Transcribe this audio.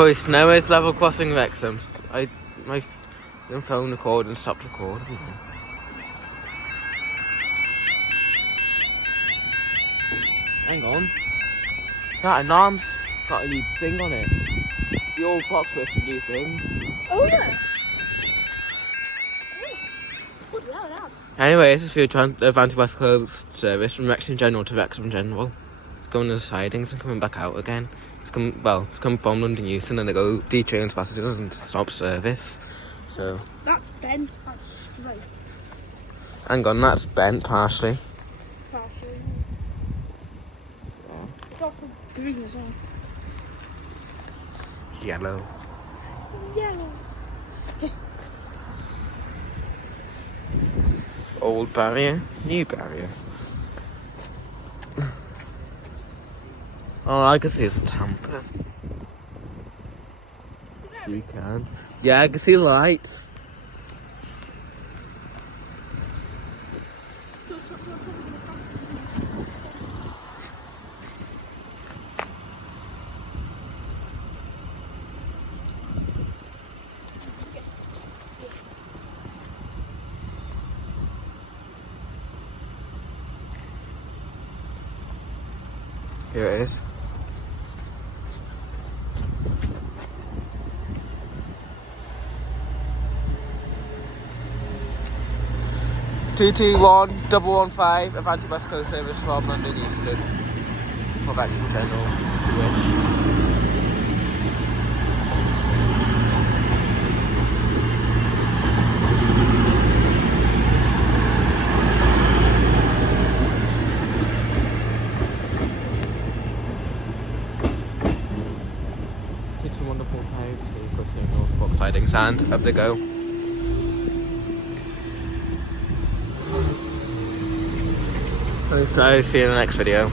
Croes, Newydd, level crossing Wrexham. My phone recording stopped recording. Hang on. That alarm's got a new thing on it. It's the old box with a new thing. Oh yeah. Oh, yeah, that's. Anyway, this is for the Advanced West Coast service from Wrexham General to Wrexham General. It's going to the sidings and coming back out again. It's come from London Euston and they go detrains passengers and stop service. So That's bent. That's straight. hang on, that's bent partially. Partially. It's also green as well. Yellow. Yellow. Old barrier, new barrier. Oh, I can see it's a tamper. You can. Yeah, I can see the lights. Here it is. TT1-115 Advanced West Coast service from London Euston for Wrexham General. Wish. TT1-115 to Croes North Box sidings and up they go. I'll see you in the next video.